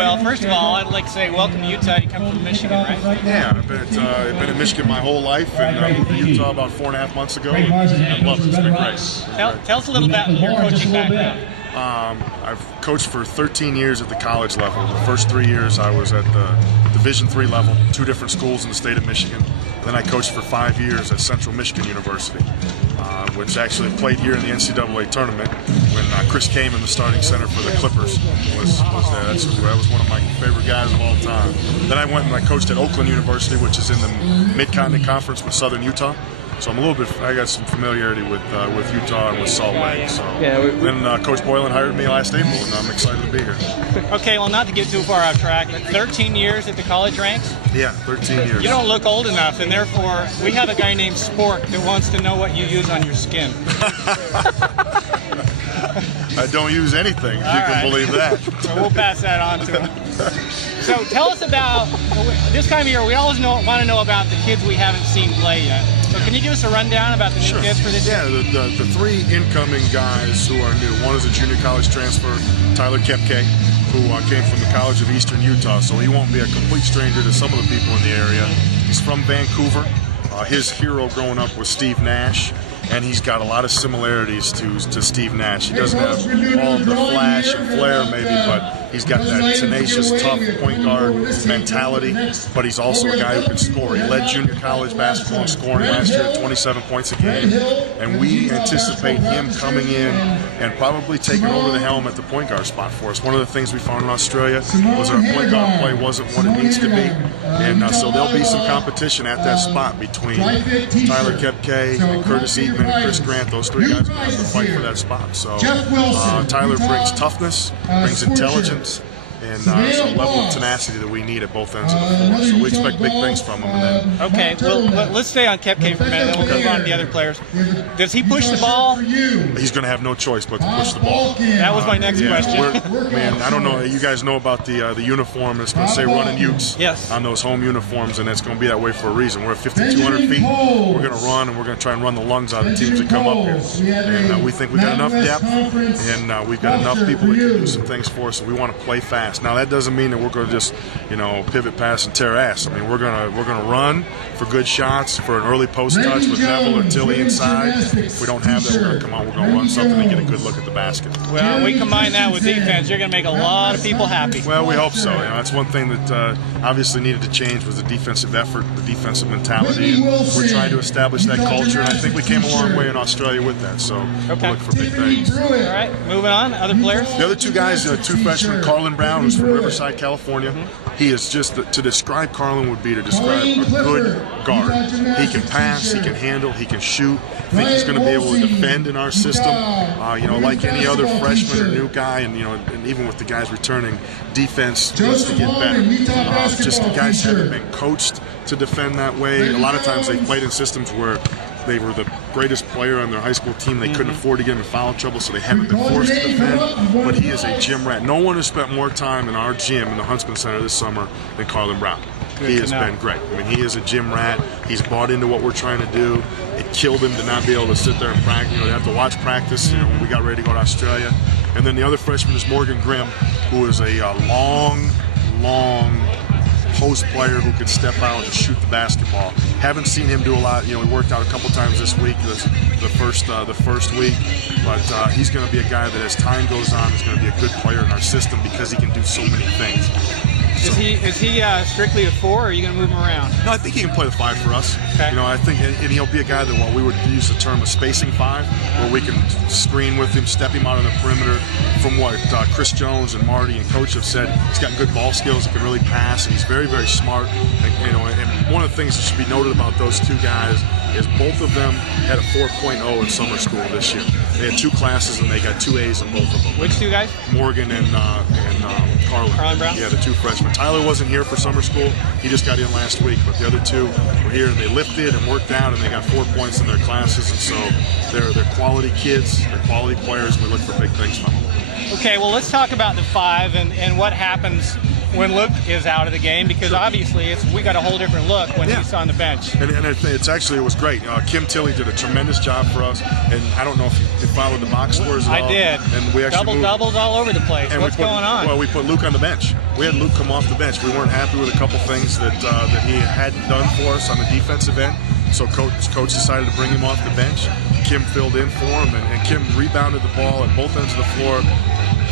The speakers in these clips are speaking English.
Well, first of all, I'd like to say welcome to Utah. You come from Michigan, right? Yeah, I've been in Michigan my whole life, and I moved to Utah about 4.5 months ago. I love it. It's been great. Tell us a little about your coaching background. I've coached for 13 years at the college level. The first 3 years I was at the Division III level, 2 different schools in the state of Michigan. Then I coached for 5 years at Central Michigan University, which actually played here in the NCAA tournament when Chris Kaman, the starting center for the Clippers, was there. That was one of my favorite guys of all time. Then I went and I coached at Oakland University, which is in the Mid-Continent Conference with Southern Utah. So I got some familiarity with Utah and with Salt Lake. So then Coach Boylan hired me last April, and I'm excited to be here. Okay, well, not to get too far off track, but 13 years at the college ranks? Yeah, 13 years. You don't look old enough, and therefore we have a guy named Spork that wants to know what you use on your skin. I don't use anything, if you can believe that. So we'll pass that on to him. So tell us about, this time of year, we always want to know about the kids we haven't seen play yet. So can you give us a rundown about the new kids for this year? Yeah, the 3 incoming guys who are new. One is a junior college transfer, Tyler Kepke, who came from the College of Eastern Utah, so he won't be a complete stranger to some of the people in the area. He's from Vancouver. His hero growing up was Steve Nash, and he's got a lot of similarities to Steve Nash. He doesn't have all of the flash and flair maybe, but he's got that tenacious, tough point guard mentality, but he's also a guy who can score. He led junior college basketball in scoring last year at 27 points a game, and we anticipate him coming in and probably taking over the helm at the point guard spot for us. One of the things we found in Australia was our point guard play wasn't what it needs to be, and so there'll be some competition at that spot between Tyler Kepke and Curtis Eatman and Chris Grant. Those 3 guys are going to have to fight for that spot. So Tyler brings toughness, brings intelligence, and some level of tenacity that we need at both ends of the floor. So we expect big things from him. And then, okay, well, let's stay on Kepke for a minute, then we'll move on to the other players. Does he push the ball? He's going to have no choice but to push the ball. That was my next question. Man, I don't know. You guys know about the uniform. It's going to say Runnin' Utes on those home uniforms, and it's going to be that way for a reason. We're at 5,200 feet. We're going to run, and we're going to try and run the lungs out of teams that come up here. And we think we've got enough depth, and we've got enough people that can do some things for us, and we want to play fast. Now that doesn't mean that we're going to just, pivot pass and tear ass. I mean, we're going to run for good shots, for an early post touch with Neville or Tilly inside. If we don't have that, we're going to come on. We're going to run something and get a good look at the basket. Well, we combine that with defense. You're going to make a lot of people happy. Well, we hope so. That's one thing that obviously needed to change was the defensive effort, the defensive mentality. And we're trying to establish that culture, and I think we came a long way in Australia with that. So we'll look for big things. All right, moving on. Other players? The other 2 guys, 2 freshmen, Carlin Brown, who's from Riverside, California. He is just, to describe Carlin would be to describe a good guard. He can pass, he can handle, he can shoot. I think he's going to be able to defend in our system. Like any other freshman or new guy, and even with the guys returning, defense needs to get better. Just the guys haven't been coached to defend that way. A lot of times they've played in systems where they were the greatest player on their high school team. They couldn't afford to get in foul trouble, so they haven't been forced to defend. But he is a gym rat. No one has spent more time in our gym in the Huntsman Center this summer than Carlin Brown. He has been great. I mean, he is a gym rat. He's bought into what we're trying to do. It killed him to not be able to sit there and practice. They have to watch practice. When we got ready to go to Australia. And then the other freshman is Morgan Grimm, who is a long post player who could step out and shoot the basketball. Haven't seen him do a lot. He worked out a couple times this week, the first week. But he's going to be a guy that as time goes on is going to be a good player in our system because he can do so many things. Is he strictly a 4, or are you going to move him around? No, I think he can play the 5 for us. Okay. I think, and he'll be a guy that, we would use the term of spacing 5, where we can screen with him, step him out on the perimeter. From what Chris Jones and Marty and Coach have said, he's got good ball skills. He can really pass, and he's very, very smart. And one of the things that should be noted about those 2 guys is both of them had a 4.0 in summer school this year. They had 2 classes, and they got 2 A's in both of them. Which 2 guys? Morgan and Carlin Brown? Yeah, the 2 freshmen. Tyler wasn't here for summer school. He just got in last week, but the other 2 were here, and they lifted and worked out, and they got 4 points in their classes, and so they're quality kids, they're quality players, and we look for big things from them. Okay, well, let's talk about the 5 and what happens when Luke is out of the game, because obviously we got a whole different look when he's on the bench. And it was great. Kim Tilley did a tremendous job for us, and I don't know if you followed the box scores at all. I did. And we actually doubles all over the place. What's going on? Well, we put Luke on the bench. We had Luke come off the bench. We weren't happy with a couple things that he hadn't done for us on the defensive end. So coach decided to bring him off the bench. Kim filled in for him, and Kim rebounded the ball at both ends of the floor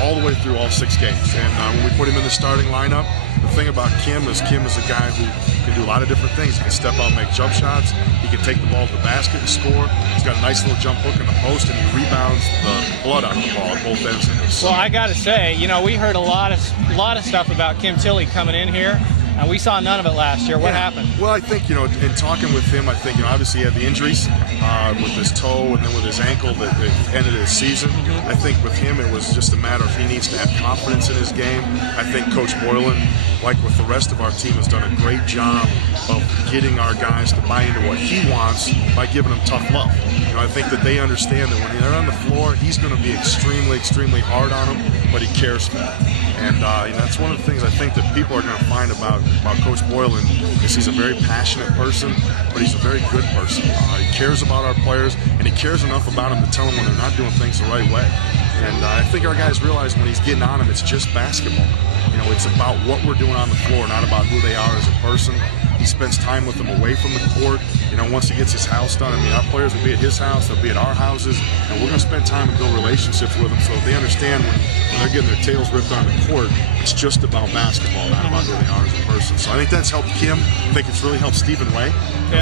all the way through all 6 games. And when we put him in the starting lineup, the thing about Kim is a guy who can do a lot of different things. He can step out and make jump shots. He can take the ball to the basket and score. He's got a nice little jump hook in the post, and he rebounds the blood out of the ball at both ends of it. Well, I got to say, we heard a lot of stuff about Kim Tilley coming in here. And we saw none of it last year. What happened? Well, I think, in talking with him, I think, obviously he had the injuries with his toe and then with his ankle that ended his season. I think with him, it was just a matter of he needs to have confidence in his game. I think Coach Boylan, like with the rest of our team, has done a great job of getting our guys to buy into what he wants by giving them tough love. I think that they understand that when they're on the floor, he's going to be extremely, extremely hard on them, but he cares for them. And that's one of the things I think that people are going to find about Coach Boylan is he's a very passionate person, but he's a very good person. He cares about our players, and he cares enough about them to tell them when they're not doing things the right way. And I think our guys realize when he's getting on them, it's just basketball. It's about what we're doing on the floor, not about who they are as a person. He spends time with them away from the court. Once he gets his house done, our players will be at his house, they'll be at our houses, and we're going to spend time and build relationships with them so they understand when they're getting their tails ripped on the court, it's just about basketball, not about who they are as a person. So I think that's helped Kim. I think it's really helped Stephen Way.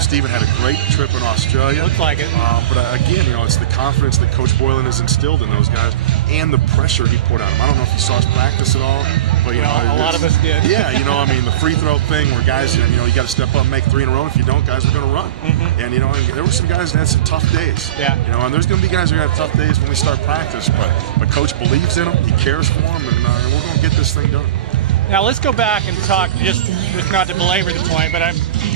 Stephen had a great trip in Australia. Looks like it. But again, it's the confidence that Coach Boylan has instilled in those guys and the pressure he put on them. I don't know if you saw us practice at all, but a lot of us did. Yeah, the free throw thing where guys, you got to step up and make 3 in a row. If you don't, guys are going to run. And there were some guys that had some tough days. Yeah. And there's going to be guys who have tough days when we start practice. But Coach believes in them. He cares for them, and we're going to get this thing done. Now let's go back and talk, just not to belabor the point, but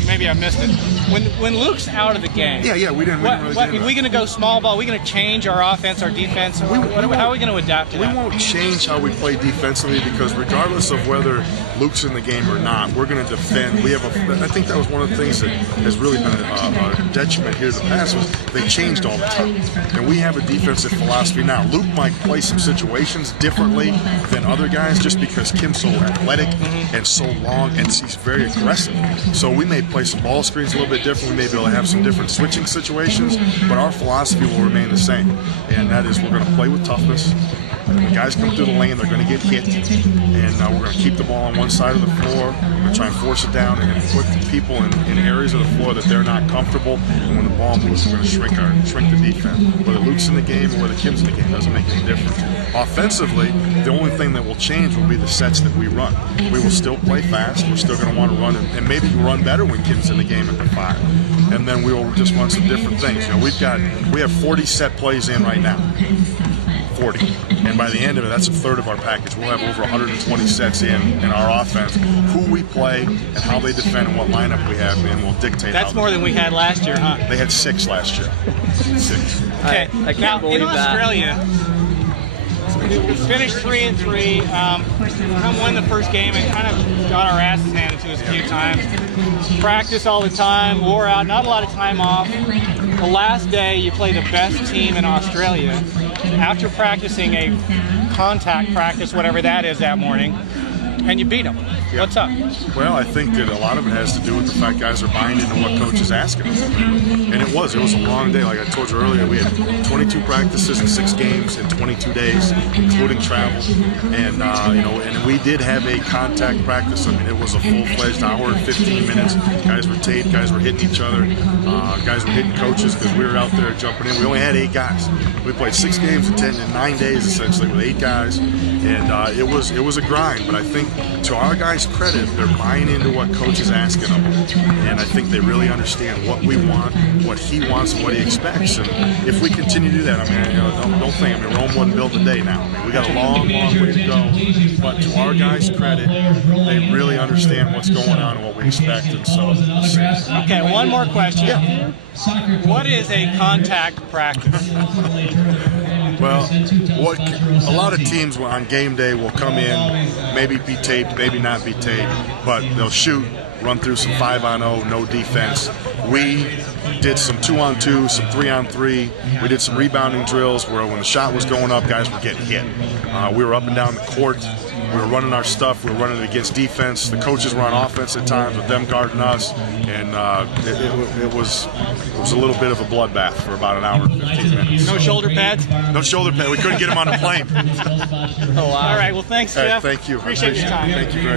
maybe I missed it. When Luke's out of the game, we didn't really are we going to go small ball? Are we going to change our offense, our defense? How are we going to adapt to that? We won't change how we play defensively because regardless of whether Luke's in the game or not, we're going to defend. I think that was one of the things that has really been a detriment here in the past was they changed all the time. And we have a defensive philosophy now. Luke might play some situations differently than other guys just because Kim's so athletic and so long and he's very aggressive. So we may play some ball screens a little bit different. We may be able to have some different switching situations, but our philosophy will remain the same. And that is we're going to play with toughness. When guys come through the lane, they're going to get hit, and we're going to keep the ball on one side of the floor. We're going to try and force it down and put people in areas of the floor that they're not comfortable. And when the ball moves, we're going to shrink the defense. Whether Luke's in the game or whether Kim's in the game doesn't make any difference. Offensively, the only thing that will change will be the sets that we run. We will still play fast. We're still going to want to run, and maybe run better when Kim's in the game at the 5. And then we will just run some different things. We have 40 set plays in right now. 40. And by the end of it, that's a third of our package. We'll have over 120 sets in our offense. Who we play and how they defend and what lineup we have, and we'll dictate. That's more than we had last year, huh? They had 6 last year. 6. Okay. I can't believe in Australia, we finished 3-3. Come win the first game and kind of got our asses handed to us a few times. Practice all the time, wore out, not a lot of time off. The last day, you play the best team in Australia. After practicing a contact practice, whatever that is, that morning, and you beat them. Yeah. What's up? Well, I think that a lot of it has to do with the fact guys are buying into what coach is asking us. And it was a long day. Like I told you earlier, we had 22 practices and 6 games in 22 days, including travel. And, and we did have a contact practice. I mean, it was a full-fledged hour and 15 minutes. Guys were taped, guys were hitting each other, guys were hitting coaches because we were out there jumping in. We only had 8 guys. We played 6 games in 9 days, essentially, with 8 guys. And it was a grind, but I think to our guys' credit, they're buying into what coach is asking of them. And I think they really understand what we want, what he wants, and what he expects. And if we continue to do that, don't think, Rome wasn't built in a day now. We got a long, long way to go. But to our guys' credit, they really understand what's going on and what we expect. And so, okay, one more question. Yeah. What is a contact practice? Well, what a lot of teams on game day will come in, maybe be taped, maybe not be taped, but they'll shoot, run through some 5-on-0, no defense. We did some 2-on-2, some 3-on-3. We did some rebounding drills where when the shot was going up, guys were getting hit. We were up and down the court. We were running our stuff. We were running against defense. The coaches were on offense at times with them guarding us, and it was a little bit of a bloodbath for about an hour and 15 minutes. No shoulder pads? No shoulder pads. We couldn't get them on the plane. Oh, wow. All right. Well, thanks, Jeff. Thank you. Appreciate your time. Thank you very much.